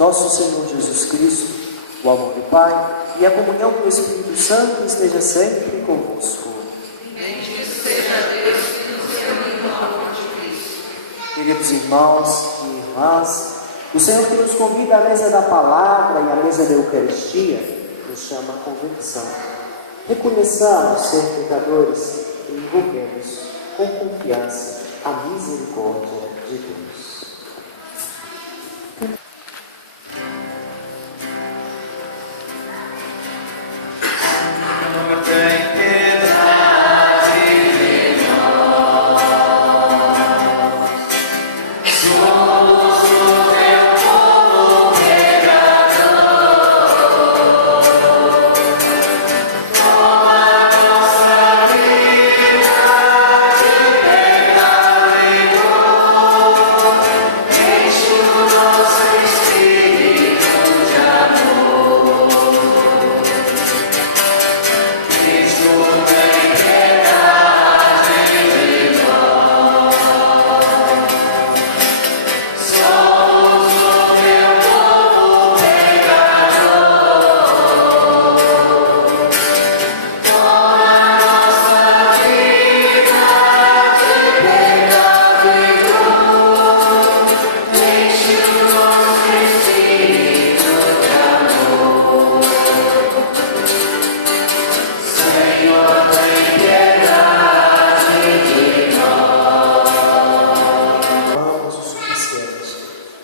nosso Senhor Jesus Cristo, o amor do Pai e a comunhão do Espírito Santo esteja sempre convosco. Bendito seja Deus que nos reuniu no amor de Cristo. Queridos irmãos e irmãs, o Senhor que nos convida à mesa da palavra e à mesa da Eucaristia, nos chama a conversão. Reconheçamos ser pecadores e invoquemos com confiança a misericórdia de Deus.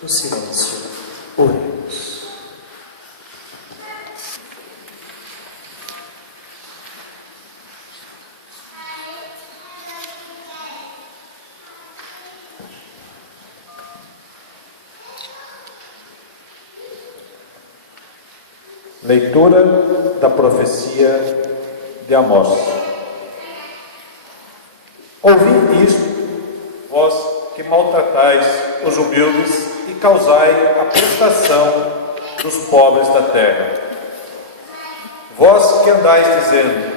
No silêncio, oremos. Leitura da profecia de Amós. Ouvi isto, vós que maltratais os humildes e causai a prostração dos pobres da terra. Vós que andais dizendo: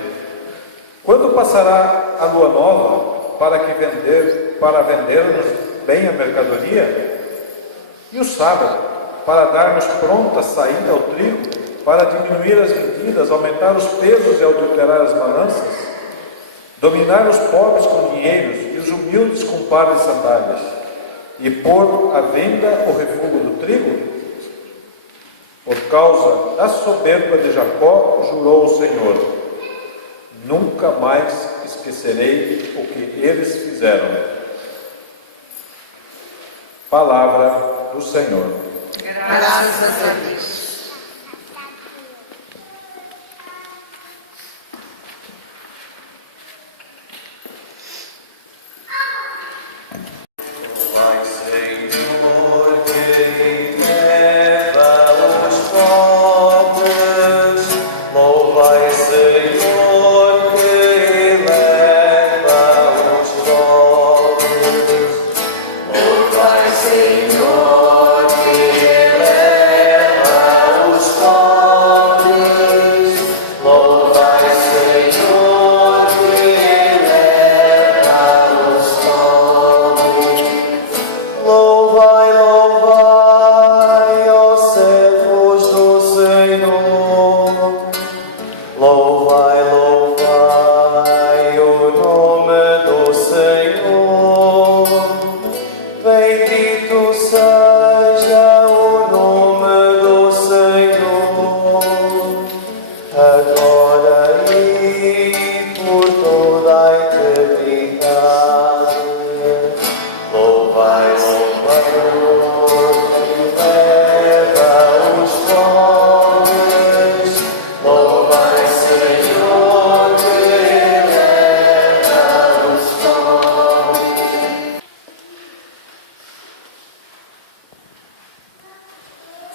quando passará a lua nova para vendermos bem a mercadoria? E o sábado para darmos pronta saída ao trigo, para diminuir as medidas, aumentar os pesos e adulterar as balanças? Dominar os pobres com dinheiros e os humildes com pares de sandálias? E pôr à venda o refúgio do trigo? Por causa da soberba de Jacó, jurou o Senhor: nunca mais esquecerei o que eles fizeram. Palavra do Senhor. Graças a Deus.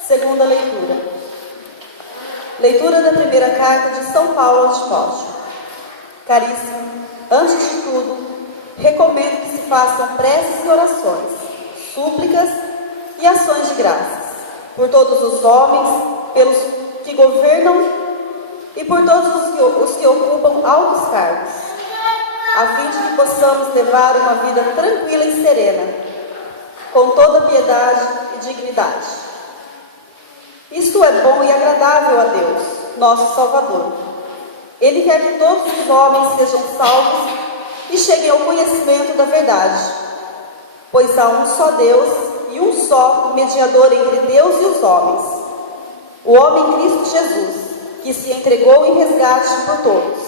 Segunda leitura. Leitura da primeira carta de São Paulo a Timóteo. Caríssimo, antes de tudo, recomendo que se façam preces e orações, súplicas e ações de graças, por todos os homens, pelos que governam e por todos os que ocupam altos cargos, a fim de que possamos levar uma vida tranquila e serena, com toda piedade e dignidade. Isto é bom e agradável a Deus, nosso Salvador. Ele quer que todos os homens sejam salvos e cheguem ao conhecimento da verdade. Pois há um só Deus e um só mediador entre Deus e os homens, o homem Cristo Jesus, que se entregou em resgate por todos.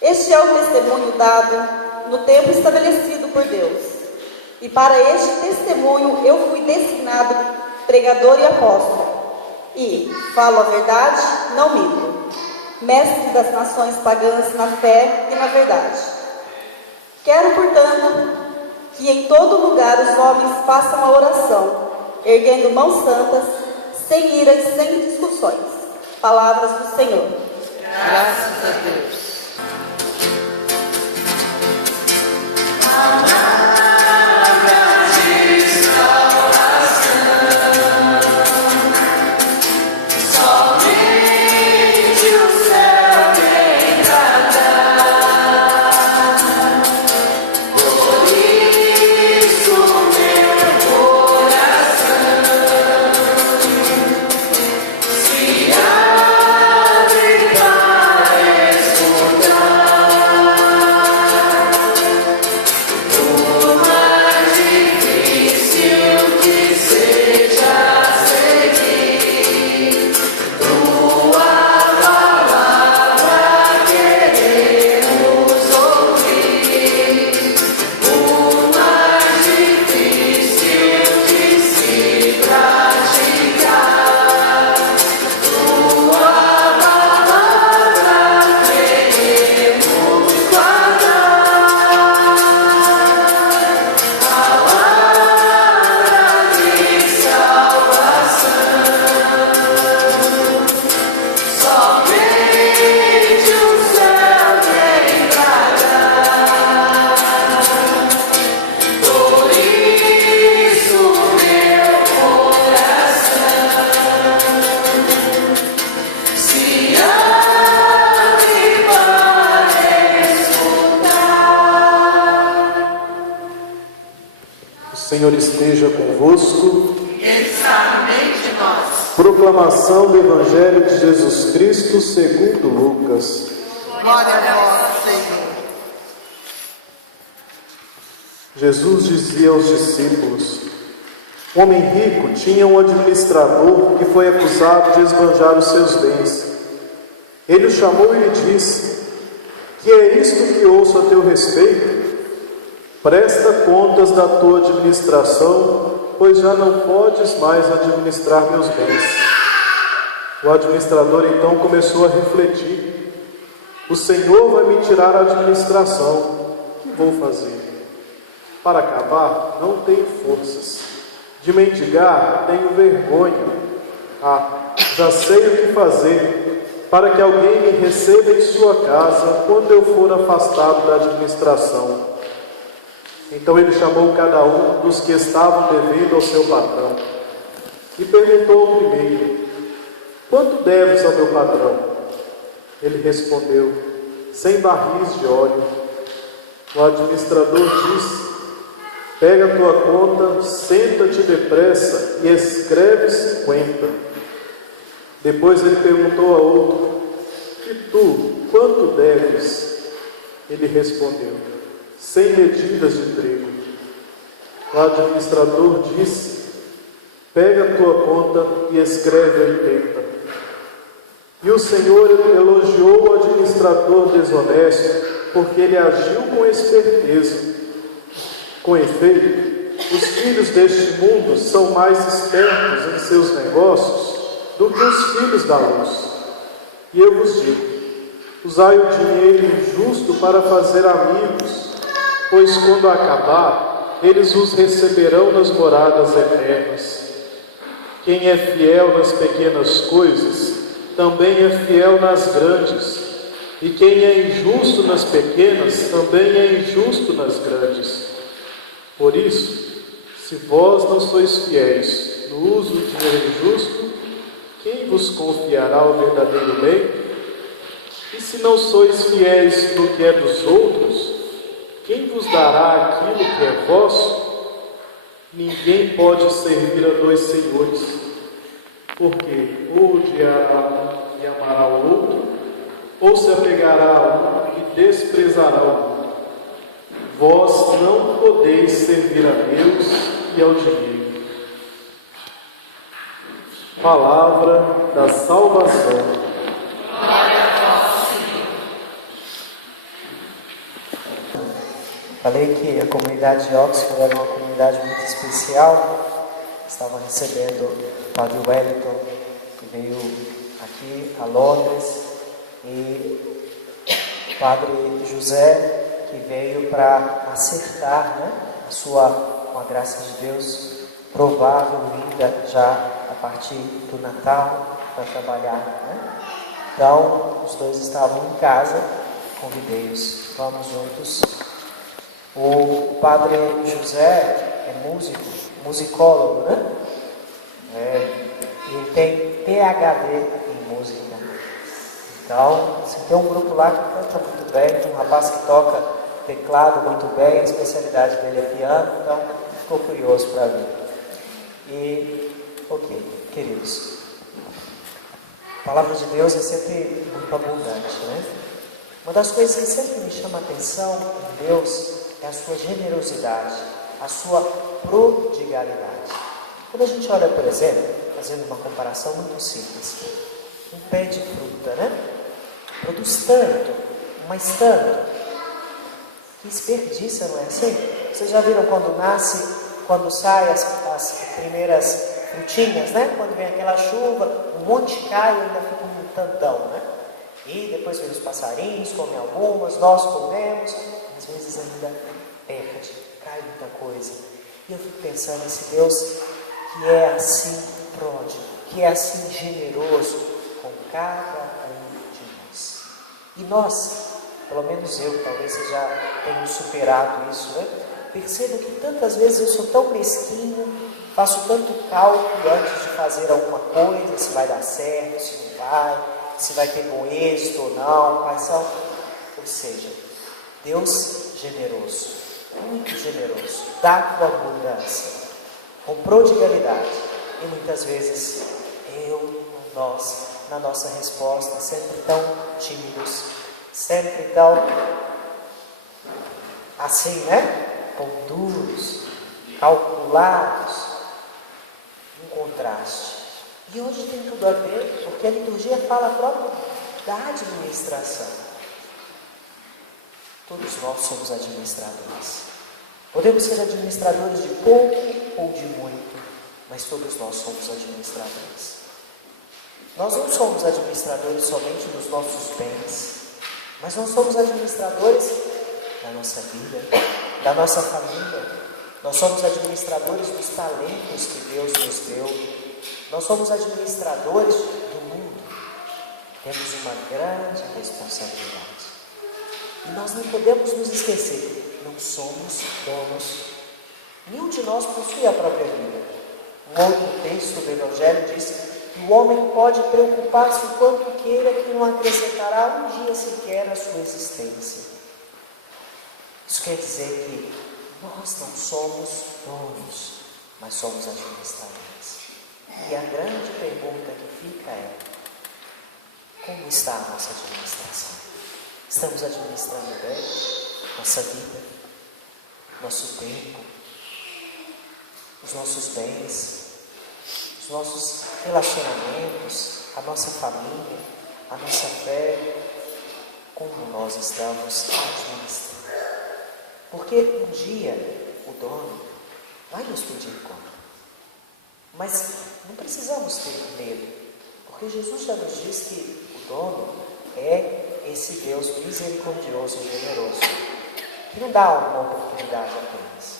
Este é o testemunho dado no tempo estabelecido por Deus. E para este testemunho eu fui designado pregador e apóstolo. E falo a verdade, não minto, mestre das nações pagãs na fé e na verdade. Quero, portanto, que em todo lugar os homens façam a oração, erguendo mãos santas, sem ira e sem discussões. Palavras do Senhor. Graças a Deus. O Senhor esteja convosco. Ele está no meio de nós. Proclamação do Evangelho de Jesus Cristo segundo Lucas. Glória a vós, Senhor. Jesus dizia aos discípulos: um homem rico tinha um administrador que foi acusado de esbanjar os seus bens. Ele o chamou e lhe disse: que é isto que ouço a teu respeito? Presta contas da tua administração, pois já não podes mais administrar meus bens. O administrador então começou a refletir: o Senhor vai me tirar a administração, o que vou fazer? Para acabar, não tenho forças. De mendigar, tenho vergonha. Já sei o que fazer, para que alguém me receba em sua casa quando eu for afastado da administração. Então ele chamou cada um dos que estavam devendo ao seu patrão e perguntou ao primeiro: quanto deves ao meu patrão? Ele respondeu: 100 barris de óleo. O administrador disse: pega a tua conta, senta-te depressa e escreve 50. Depois ele perguntou a outro: e tu, quanto deves? Ele respondeu: 100 medidas de trigo. O administrador disse: pega a tua conta e escreve 80. E o Senhor elogiou o administrador desonesto, porque ele agiu com esperteza. Com efeito, os filhos deste mundo são mais espertos em seus negócios do que os filhos da luz. E eu vos digo: usai o dinheiro injusto para fazer amigos, pois quando acabar, eles os receberão nas moradas eternas. Quem é fiel nas pequenas coisas, também é fiel nas grandes. E quem é injusto nas pequenas, também é injusto nas grandes. Por isso, se vós não sois fiéis no uso do dinheiro injusto, quem vos confiará o verdadeiro bem? E se não sois fiéis no que é dos outros, quem vos dará aquilo que é vosso? Ninguém pode servir a dois senhores, Porque ou odiará um e amará o outro, ou se apegará a um e desprezará o outro. Vós não podeis servir a Deus e ao dinheiro. Palavra da salvação. Falei que a comunidade de Oxford era uma comunidade muito especial. Estavam recebendo o Padre Wellington, que veio aqui a Londres, e o Padre José, que veio para acertar, né, a sua, com a graça de Deus, provável vinda já a partir do Natal para trabalhar, né? Então, os dois estavam em casa, convidei-os, vamos juntos. O Padre José é músico, musicólogo, né? Ele tem PhD em música. Então, se tem um grupo lá que canta muito bem, um rapaz que toca teclado muito bem, a especialidade dele é piano, então ficou curioso para ver. Ok, queridos, a palavra de Deus é sempre muito abundante, né? Uma das coisas que sempre me chama a atenção em Deus é a sua generosidade, a sua prodigalidade. Quando a gente olha, por exemplo, fazendo uma comparação muito simples, um pé de fruta, né? Produz tanto, mas tanto, que desperdiça, não é assim? Vocês já viram quando nasce, quando saem as primeiras frutinhas, né? Quando vem aquela chuva, um monte cai e ainda fica um tantão, né? E depois vem os passarinhos, comem algumas, nós comemos, às vezes ainda perde, cai muita coisa. E eu fico pensando nesse Deus que é assim pródigo, que é assim generoso com cada um de nós. E nós, pelo menos eu, talvez você já tenha superado isso, né? Percebo que tantas vezes eu sou tão mesquinho, faço tanto cálculo antes de fazer alguma coisa, se vai dar certo, se não vai, se vai ter bom êxito ou não, quais são. Ou seja, Deus generoso, muito generoso, dá com abundância, com prodigalidade. E muitas vezes nós, na nossa resposta, sempre tão tímidos, sempre tão assim, né? Tão duros, calculados, um contraste. E hoje tem tudo a ver, porque a liturgia fala próprio da administração. Todos nós somos administradores. Podemos ser administradores de pouco ou de muito, mas todos nós somos administradores. Nós não somos administradores somente dos nossos bens, mas nós somos administradores da nossa vida, da nossa família. Nós somos administradores dos talentos que Deus nos deu. Nós somos administradores do mundo. Temos uma grande responsabilidade. E nós não podemos nos esquecer, não somos donos. Nenhum de nós possui a própria vida. Um outro texto do Evangelho diz que o homem pode preocupar-se o quanto queira, que não acrescentará um dia sequer à sua existência. Isso quer dizer que nós não somos donos, mas somos administradores. E a grande pergunta que fica é: como está a nossa administração? Estamos administrando bem nossa vida, nosso tempo, os nossos bens, os nossos relacionamentos, a nossa família, a nossa fé? Como nós estamos administrando? Porque um dia o dono vai nos pedir conta. Mas não precisamos ter medo, porque Jesus já nos diz que o dono é esse Deus misericordioso e generoso, que não dá uma oportunidade apenas,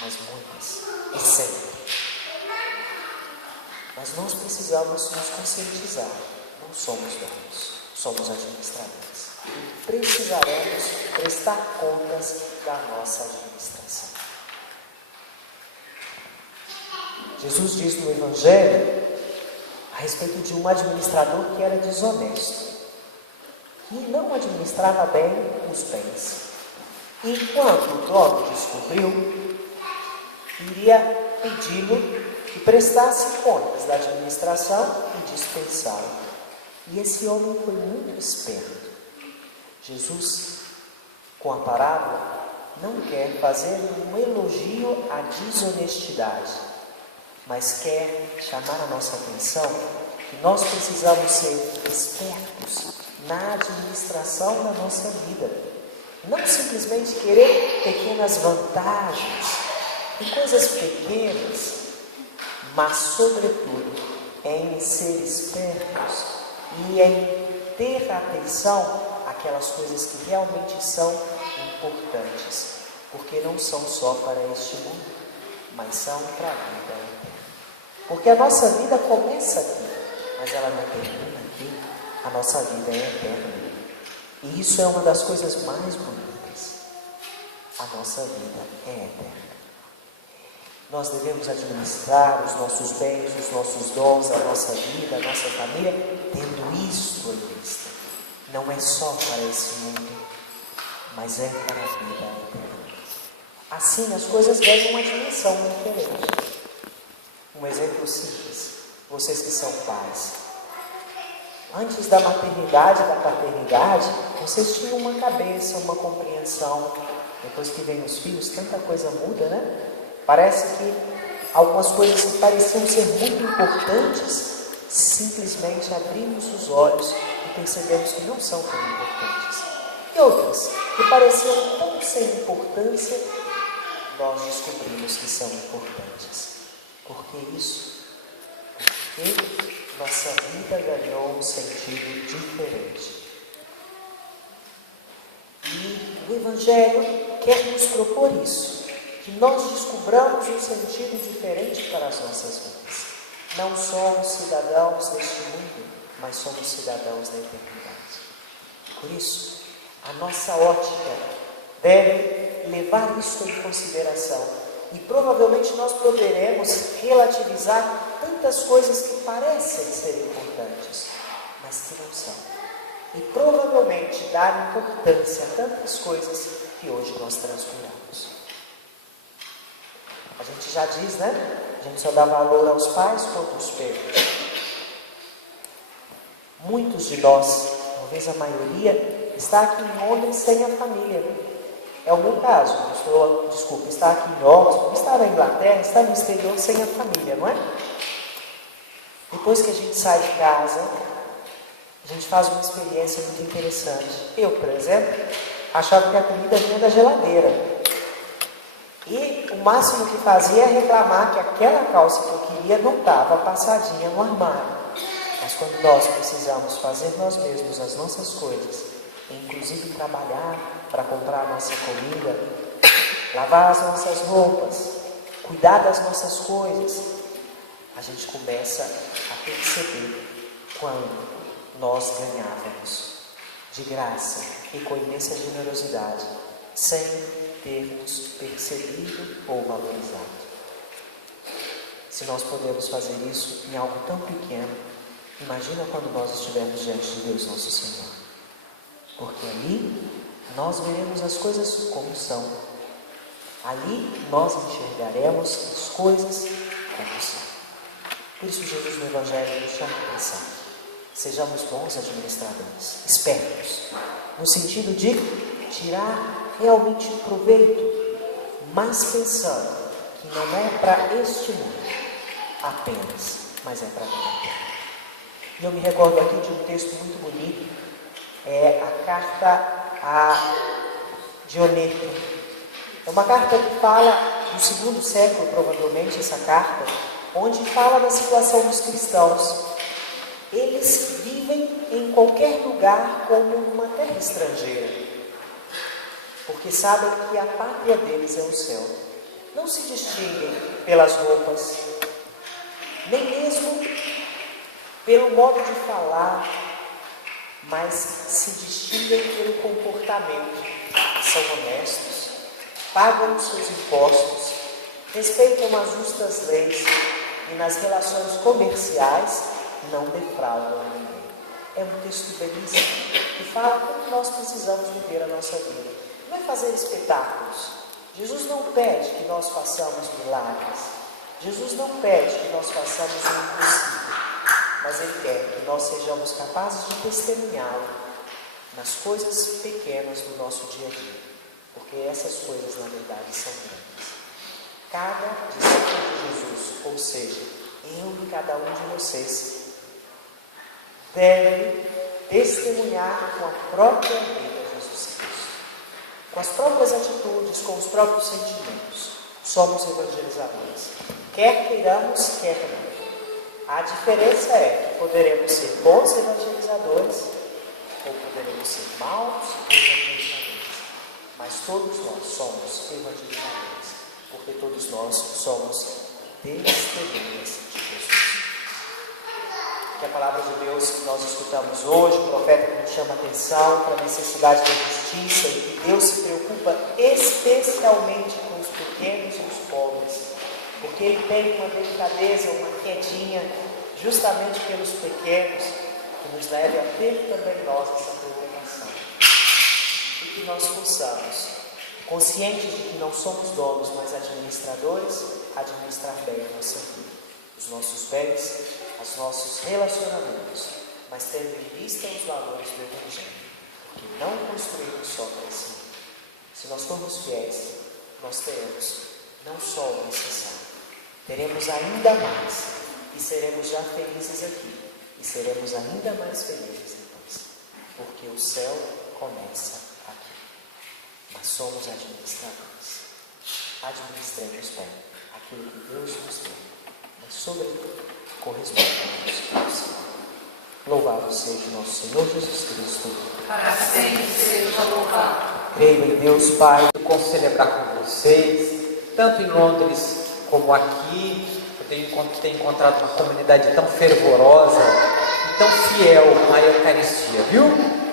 mas muitas, e sempre. Mas nós precisamos nos conscientizar, não somos donos, somos administradores. E precisaremos prestar contas da nossa administração. Jesus diz no Evangelho a respeito de um administrador que era desonesto e não administrava bem os bens. E quando o dono descobriu, iria pedi-lo que prestasse contas da administração e dispensá-lo. E esse homem foi muito esperto. Jesus, com a parábola, não quer fazer um elogio à desonestidade, mas quer chamar a nossa atenção que nós precisamos ser espertos na administração da nossa vida. Não simplesmente querer pequenas vantagens, em coisas pequenas, mas sobretudo em ser espertos e em ter atenção àquelas coisas que realmente são importantes, porque não são só para este mundo, mas são para a vida eterna. Porque a nossa vida começa aqui, mas ela não termina aqui. A nossa vida é eterna. E isso é uma das coisas mais bonitas. A nossa vida é eterna. Nós devemos administrar os nossos bens, os nossos dons, a nossa vida, a nossa família, tendo isso em vista. Não é só para esse mundo, mas é para a vida eterna. Assim as coisas ganham uma dimensão diferente. Um exemplo simples, vocês que são pais. Antes da maternidade e da paternidade, vocês tinham uma cabeça, uma compreensão. Depois que vem os filhos, tanta coisa muda, né? Parece que algumas coisas que pareciam ser muito importantes, simplesmente abrimos os olhos e percebemos que não são tão importantes. E outras que pareciam tão sem importância, nós descobrimos que são importantes. Por que isso? Porque nossa vida ganhou um sentido diferente. E o Evangelho quer nos propor isso, que nós descobramos um sentido diferente para as nossas vidas. Não somos cidadãos deste mundo, mas somos cidadãos da eternidade. Por isso, a nossa ótica deve levar isso em consideração. E provavelmente nós poderemos relativizar tantas coisas que parecem ser importantes, mas que não são. E provavelmente dar importância a tantas coisas que hoje nós transcuramos. A gente já diz, né? A gente só dá valor aos pais quando os perde. Muitos de nós, talvez a maioria, está aqui em Londres sem a família. É o meu caso, está aqui em Oxford, está na Inglaterra, está no exterior sem a família, não é? Depois que a gente sai de casa, a gente faz uma experiência muito interessante. Eu, por exemplo, achava que a comida vinha da geladeira. E o máximo que fazia é reclamar que aquela calça que eu queria não estava passadinha no armário. Mas quando nós precisamos fazer nós mesmos as nossas coisas, inclusive trabalhar para comprar a nossa comida, lavar as nossas roupas, cuidar das nossas coisas, a gente começa a perceber quando nós ganhávamos de graça e com imensa generosidade, sem termos percebido ou valorizado. Se nós podemos fazer isso em algo tão pequeno, imagina quando nós estivermos diante de Deus Nosso Senhor. Porque ali nós veremos as coisas como são. Ali nós enxergaremos as coisas como são. Por isso Jesus no Evangelho nos chama a pensar. Sejamos bons administradores, espertos, no sentido de tirar realmente proveito, mas pensando que não é para este mundo apenas, mas é para a vida. E eu me recordo aqui de um texto muito bonito, é a carta a Dioneto. É uma carta que fala do segundo século, provavelmente, essa carta, onde fala da situação dos cristãos. Eles vivem em qualquer lugar como uma terra estrangeira, porque sabem que a pátria deles é o céu. Não se distinguem pelas roupas, nem mesmo pelo modo de falar, mas se distinguem pelo comportamento. São honestos, pagam os seus impostos, respeitam as justas leis e nas relações comerciais não defraudam a ninguém. É um texto belíssimo que fala como nós precisamos viver a nossa vida. Não é fazer espetáculos. Jesus não pede que nós façamos milagres. Jesus não pede que nós façamos o impossível, mas Ele quer que nós sejamos capazes de testemunhá-lo nas coisas pequenas do nosso dia a dia, porque essas coisas, na verdade, são grandes. Cada discípulo de Jesus, ou seja, eu e cada um de vocês, deve testemunhar com a própria vida Jesus Cristo, com as próprias atitudes, com os próprios sentimentos. Somos evangelizadores, quer queiramos, quer não. A diferença é que poderemos ser bons evangelizadores ou poderemos ser maus evangelizadores, mas todos nós somos evangelizadores, porque todos nós somos testemunhas de Jesus. Que a palavra de Deus que nós escutamos hoje, o profeta que nos chama a atenção para a necessidade da justiça, e que Deus se preocupa especialmente com os pequenos e os pobres, porque Ele tem uma delicadeza, uma quedinha, justamente pelos pequenos, que nos leve a ter também nós essa preocupação. E que nós possamos, conscientes de que não somos donos, mas administradores, administrar bem a nossa vida, os nossos bens, os nossos relacionamentos, mas tendo em vista os valores do Evangelho, que não construímos só para si. Se nós formos fiéis, nós teremos não só o necessário, teremos ainda mais, e seremos já felizes aqui, e seremos ainda mais felizes depois, porque o céu começa aqui. Mas somos administradores. Administremos bem aquilo que Deus nos deu, mas sobretudo correspondemos ao Senhor. Louvado seja o nosso Senhor Jesus Cristo. Para sempre seja louvado. Creio em Deus Pai, com celebrar com vocês, tanto em Londres como aqui. Eu tenho encontrado uma comunidade tão fervorosa e tão fiel à Eucaristia, viu?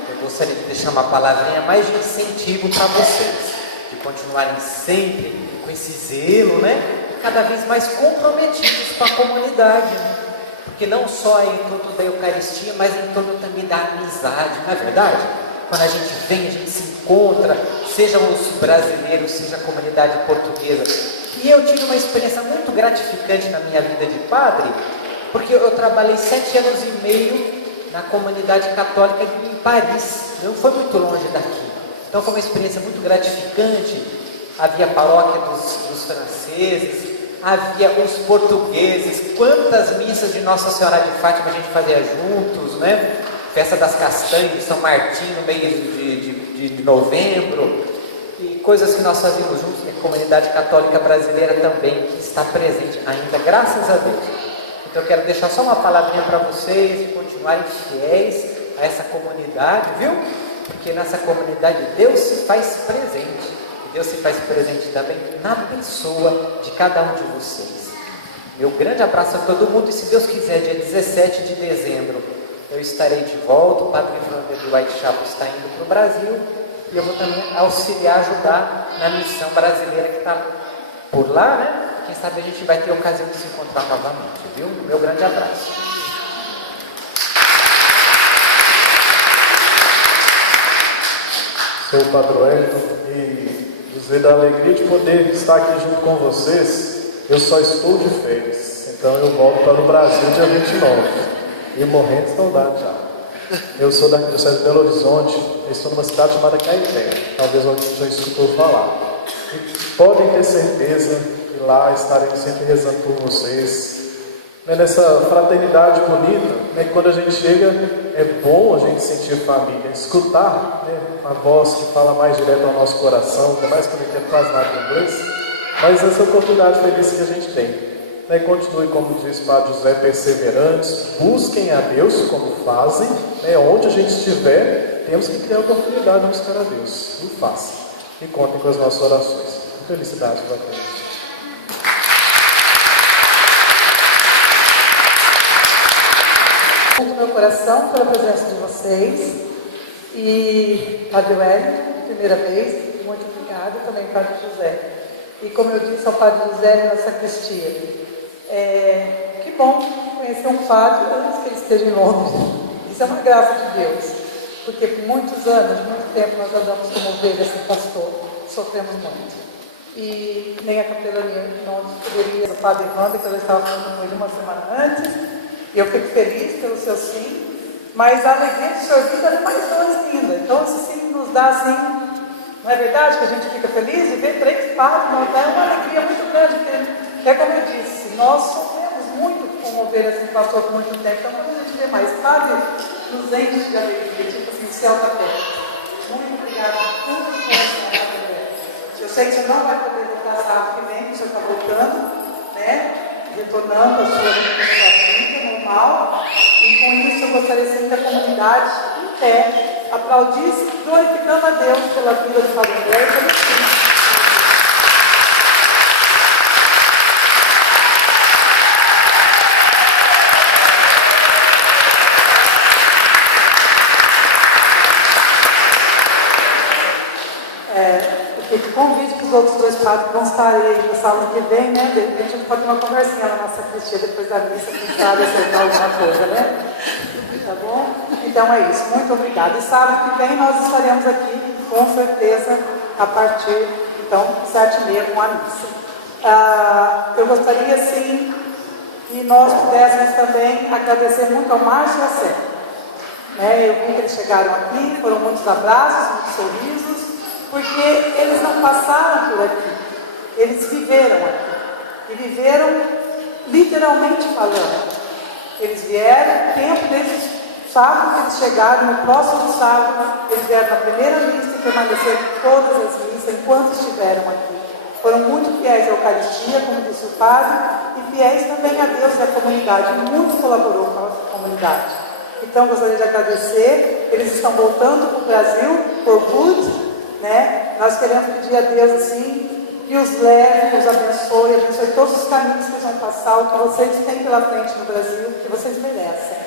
Eu gostaria de deixar uma palavrinha mais de incentivo para vocês, de continuarem sempre com esse zelo, né? Cada vez mais comprometidos com a comunidade, né? Porque não só em torno da Eucaristia, mas em torno também da amizade, não é verdade? Quando a gente vem, a gente se encontra, sejam os brasileiros, seja a comunidade portuguesa. E eu tive uma experiência muito gratificante na minha vida de padre, porque eu trabalhei 7 anos e meio na comunidade católica em Paris, não foi muito longe daqui. Então foi uma experiência muito gratificante. Havia a paróquia dos franceses, havia os portugueses, quantas missas de Nossa Senhora de Fátima a gente fazia juntos, né? Festa das Castanhas, São Martim, no mês de novembro, e coisas que nós fazíamos juntos, a comunidade católica brasileira também, que está presente ainda, graças a Deus. Então eu quero deixar só uma palavrinha para vocês, continuarem fiéis a essa comunidade, viu? Porque nessa comunidade Deus se faz presente. Deus se faz presente também na pessoa de cada um de vocês. Meu grande abraço a todo mundo, e se Deus quiser, dia 17 de dezembro, eu estarei de volta. O Padre Wander de Whitechapel está indo para o Brasil, e eu vou também auxiliar, ajudar na missão brasileira que está por lá, né? Quem sabe a gente vai ter a ocasião de se encontrar novamente, viu? Meu grande abraço. Sou o Padre Wellington e dizer da alegria de poder estar aqui junto com vocês. Eu só estou de férias, então eu volto para o Brasil dia 29 e morrendo de saudade já. Eu sou da Diocese de Belo Horizonte, eu estou numa cidade chamada Caeté, talvez alguém já escutou falar. E podem ter certeza que lá estaremos sempre rezando por vocês. Nessa fraternidade bonita, quando a gente chega, é bom a gente sentir família, escutar, a voz que fala mais direto ao nosso coração, ainda mais quando a gente não faz nada em inglês, mas essa oportunidade feliz que a gente tem. Continue, como diz o Padre José, perseverantes, busquem a Deus como fazem, onde a gente estiver, temos que ter a oportunidade de buscar a Deus, e façam, e contem com as nossas orações. Felicidade para todos. Do meu coração pela presença de vocês, e Padre Wellington, primeira vez, muito obrigada, também Padre José. E como eu disse ao Padre José na sacristia, que bom conhecer um padre antes que ele esteja em Londres. Isso é uma graça de Deus, porque por muitos anos, muito tempo, nós andamos como ovelhas sem pastor, sofremos muito. e nem a capelania não poderia do Padre Wander, que eu estava falando com ele uma semana antes, e eu fico feliz pelo seu sim, mas a alegria de ser vida é mais doce ainda. Então esse sim nos dá assim, não é verdade que a gente fica feliz de ver 3 padres, não dá uma alegria muito grande, porque é como eu disse, nós sofremos muito com ovelhas assim, passou por muito tempo, então quando a gente vê mais padres, nos enche de alegria, tipo assim, o céu está perto. Muito obrigada por tudo que você está fazendo. Eu sei que você não vai poder voltar sábado que vem, que você está voltando, né? Retornando a sua vida normal. E com isso eu gostaria sempre que a comunidade, em pé, aplaudisse, glorificando a Deus pela vida do Padre André e pelo filho. Convite para os outros 2 padres que vão estar aí no sábado que vem, né? De repente a gente pode ter uma conversinha na nossa Cristina depois da missa, quem sabe acertar alguma coisa, né? Tá bom? Então é isso, muito obrigada. E sábado que vem nós estaremos aqui, com certeza, a partir, então, 7h30 com a missa. Eu gostaria, sim, que nós pudéssemos também agradecer muito ao Márcio e a Sé. Eu vi que eles chegaram aqui, foram muitos abraços, muitos sorrisos, porque eles não passaram por aqui, eles viveram aqui, e viveram literalmente falando. Eles vieram, tempo desses sábados que eles chegaram, no próximo sábado, eles vieram na primeira missa e permaneceram todas as missas enquanto estiveram aqui. Foram muito fiéis à Eucaristia, como disse o padre, e fiéis também a Deus e à comunidade, muito colaborou com a comunidade. Então, gostaria de agradecer, eles estão voltando para o Brasil, por good, né? Nós queremos pedir a Deus assim, que os leve, os abençoe todos os caminhos que eles vão passar, o que vocês têm pela frente no Brasil, que vocês merecem.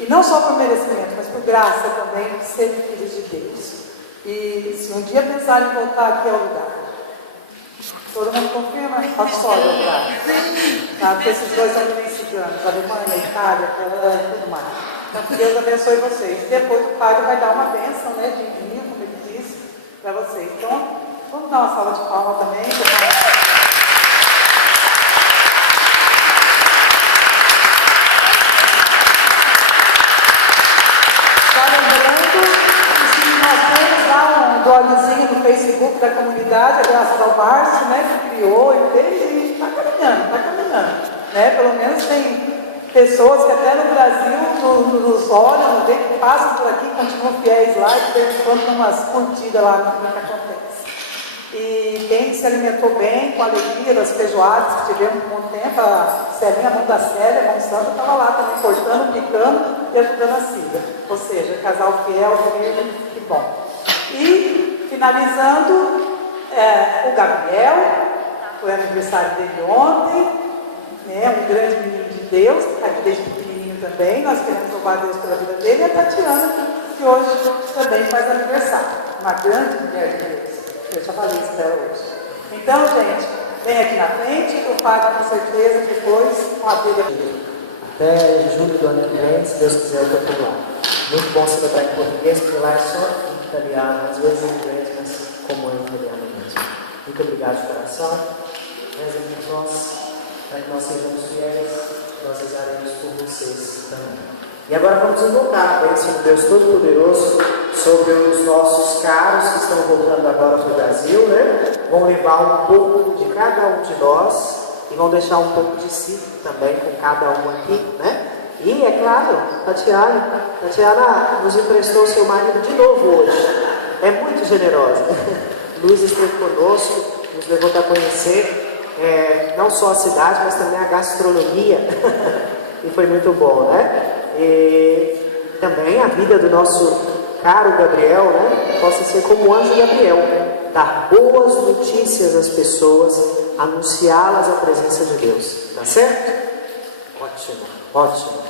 E não só por merecimento, mas por graça também, de serem filhos de Deus. E se um dia pensarem em voltar aqui ao lugar, todo mundo confirma? Pode só lugar. Tá? Porque esses 2 são bem ciganos, Alemanha, Itália, tudo mais. Então que Deus abençoe vocês. Depois o padre vai dar uma bênção, né, de vinho, como ele disse, para vocês. Então, vamos dar uma salva de palmas também. Só lembrando que nós temos lá um blogzinho no Facebook da comunidade, graças ao Márcio, né, que criou e fez, e está caminhando. Né? Pelo menos tem pessoas que até no Brasil nos olham, nos veem, que passam por aqui, continuam fiéis lá, e de vez em quando dão umas curtidas lá no que acontece. E quem se alimentou bem, com alegria, das feijoadas que tivemos por um tempo, a Celinha, a mão da Célia, a mão santa, estava lá também cortando, picando e ajudando a Cida. Ou seja, casal fiel, firme, que bom. E, finalizando, o Gabriel, foi aniversário dele ontem, né, um grande menino de Deus, que está aqui desde pequenininho também, nós queremos louvar a Deus pela vida dele, e a Tatiana, que hoje também faz aniversário, uma grande mulher de Deus. Eu já falei isso dela hoje. Então, gente, vem aqui na frente, que o padre, com certeza, depois, com a vida dele. Até julho do ano que vem, se Deus quiser, eu estou por lá. Muito bom celebrar em português, porque lá é só em italiano, às vezes em inglês, mas como é em italiano mesmo. Muito obrigado de coração. Reza por nós, para que nós sejamos fiéis, nós rezaremos por vocês também. E agora vamos invocar a bênção de Deus Todo-Poderoso sobre os nossos caros que estão voltando agora para o Brasil, né? Vão levar um pouco de cada um de nós e vão deixar um pouco de si também com cada um aqui, né? E, é claro, Tatiana nos emprestou seu marido de novo hoje. É muito generosa. Luiz esteve conosco, nos levou para conhecer não só a cidade, mas também a gastronomia. E foi muito bom, né? E também a vida do nosso caro Gabriel, né? Possa ser como o anjo Gabriel, dar boas notícias às pessoas, anunciá-las à presença de Deus. Tá certo? Ótimo, ótimo.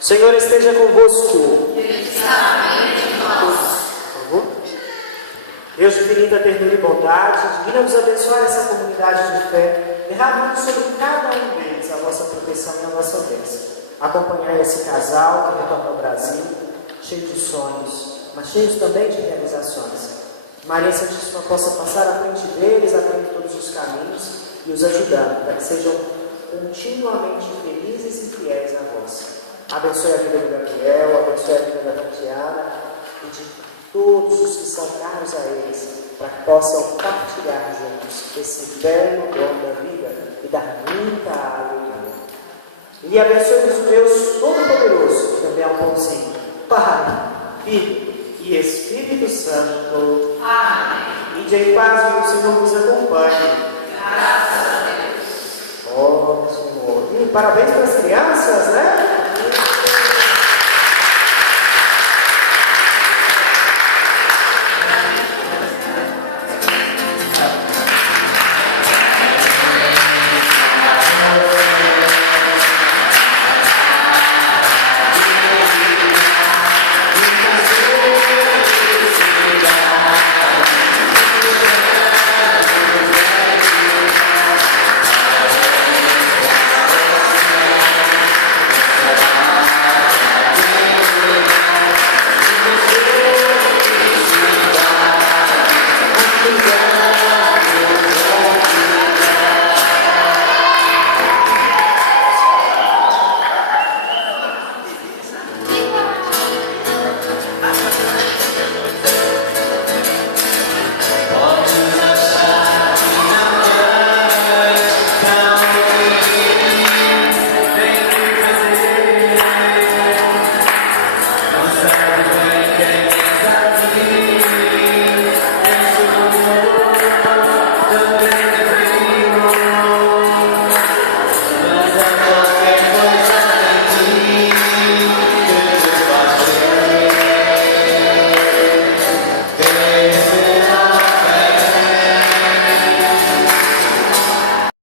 O Senhor esteja convosco. Por favor. Deus de infinita ternura e bondade, digna-nos abençoar essa comunidade de fé, derramando sobre cada um deles a vossa proteção e a vossa bênção. Acompanhar esse casal que retorna ao Brasil, cheio de sonhos, mas cheios também de realizações. Maria Santíssima possa passar à frente deles, abrindo todos os caminhos e os ajudando, para que sejam continuamente felizes e fiéis a vós. Abençoe a vida do Gabriel, abençoe a vida da Tatiana e de todos os que são caros a eles, para que possam partilhar juntos esse belo dom da vida e dar muita alegria. E abençoe-nos o Deus Todo-Poderoso, que também é um pãozinho, Pai, Filho e Espírito Santo. Amém. E de paz o Senhor vos acompanhe. Graças a Deus. Ó, Senhor. E parabéns para as crianças, né?